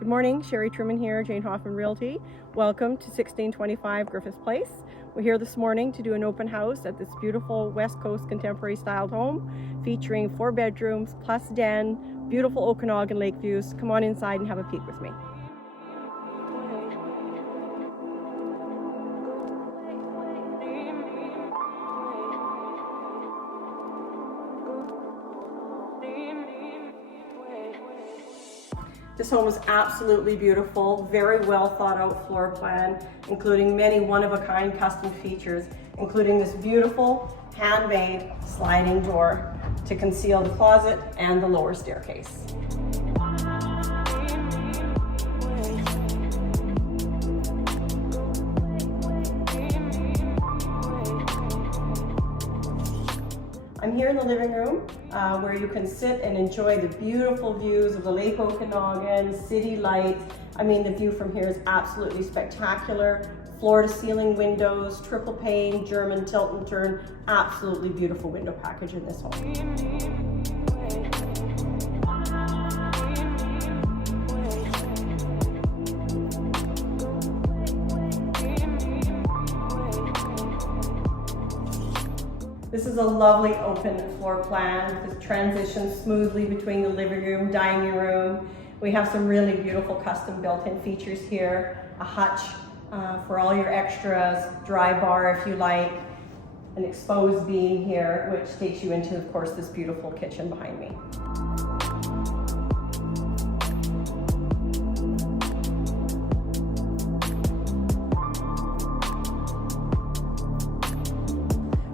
Good morning, Sherry Truman here, Jane Hoffman Realty. Welcome to 1625 Griffiths Place. We're here this morning to do an open house at this beautiful West Coast contemporary styled home featuring 4 bedrooms plus den, beautiful Okanagan lake views. Come on inside and have a peek with me. This home is absolutely beautiful, very well thought out floor plan, including many one-of-a-kind custom features, including this beautiful handmade sliding door to conceal the closet and the lower staircase. I'm here in the living room where you can sit and enjoy the beautiful views of the Lake Okanagan, city lights. I mean, the view from here is absolutely spectacular. Floor to ceiling windows, triple pane, German tilt and turn, absolutely beautiful window package in this home. This is a lovely open floor plan that transitions smoothly between the living room, dining room. We have some really beautiful custom built-in features here. A hutch for all your extras, dry bar if you like, an exposed beam here, which takes you into, of course, this beautiful kitchen behind me.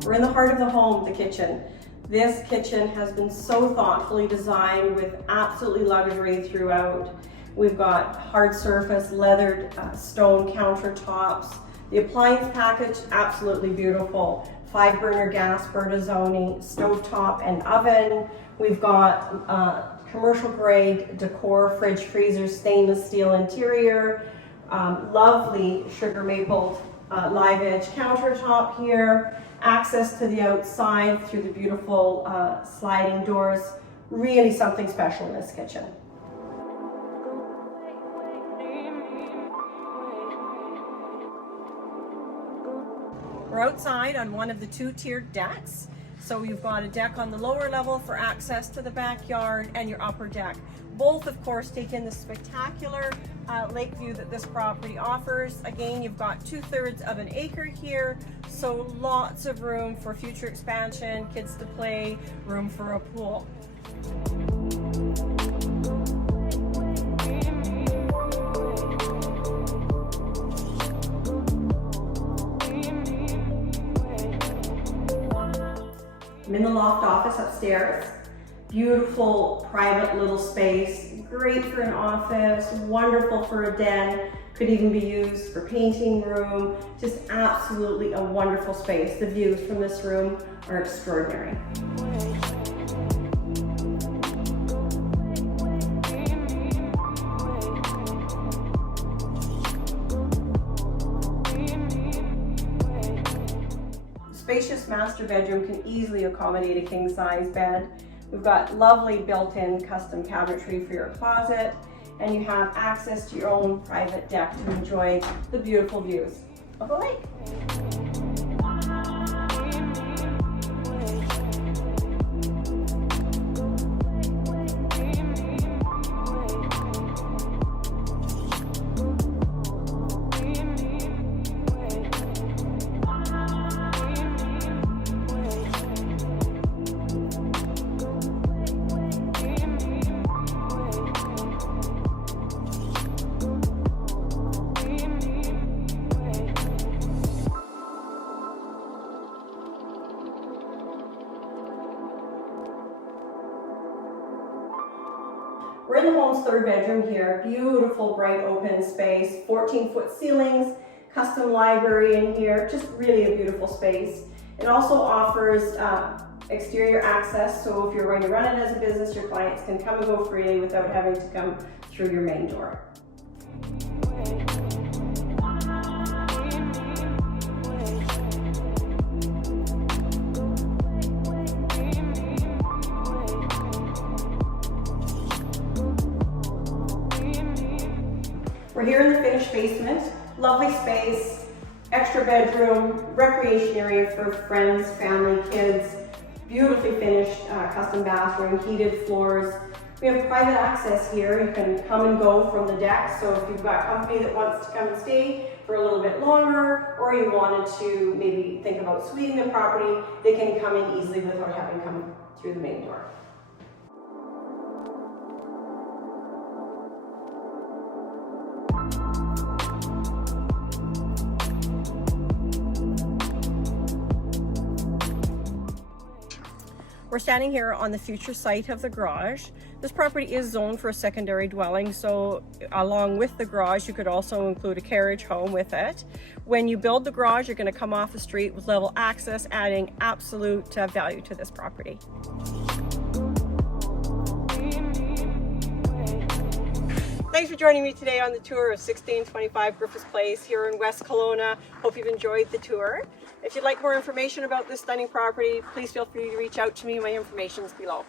We're in the heart of the home, the kitchen. This kitchen has been so thoughtfully designed with absolutely luxury throughout. We've got hard surface, leathered stone countertops. The appliance package, absolutely beautiful. 5-burner gas, Bertazzoni, stovetop and oven. We've got commercial grade decor, fridge, freezer, stainless steel interior. Lovely sugar maple live edge countertop here. Access to the outside through the beautiful sliding doors. Really something special in this kitchen. We're outside on one of the 2-tiered decks. So you've got a deck on the lower level for access to the backyard and your upper deck. Both, of course, take in the spectacular lake view that this property offers. Again, you've got 2/3 of an acre here, so lots of room for future expansion, kids to play, room for a pool. I'm in the loft office upstairs. Beautiful private little space, great for an office, wonderful for a den, could even be used for painting room, just absolutely a wonderful space. The views from this room are extraordinary. Spacious master bedroom can easily accommodate a king-size bed. We've got lovely built-in custom cabinetry for your closet, and you have access to your own private deck to enjoy the beautiful views of the lake. We're in the home's 3rd bedroom here. Beautiful, bright, open space, 14-foot ceilings, custom library in here, just really a beautiful space. It also offers exterior access, so if you're going to run it as a business, your clients can come and go freely without having to come through your main door. We're here in the finished basement. Lovely space, extra bedroom, recreation area for friends, family, kids. Beautifully finished custom bathroom, heated floors. We have private access here. You can come and go from the deck. So if you've got company that wants to come and stay for a little bit longer, or you wanted to maybe think about suiting the property, they can come in easily without having to come through the main door. We're standing here on the future site of the garage. This property is zoned for a secondary dwelling, so along with the garage, you could also include a carriage home with it. When you build the garage, you're going to come off the street with level access, adding absolute value to this property. Thanks for joining me today on the tour of 1625 Griffiths Place here in West Kelowna. Hope you've enjoyed the tour. If you'd like more information about this stunning property, please feel free to reach out to me. My information is below.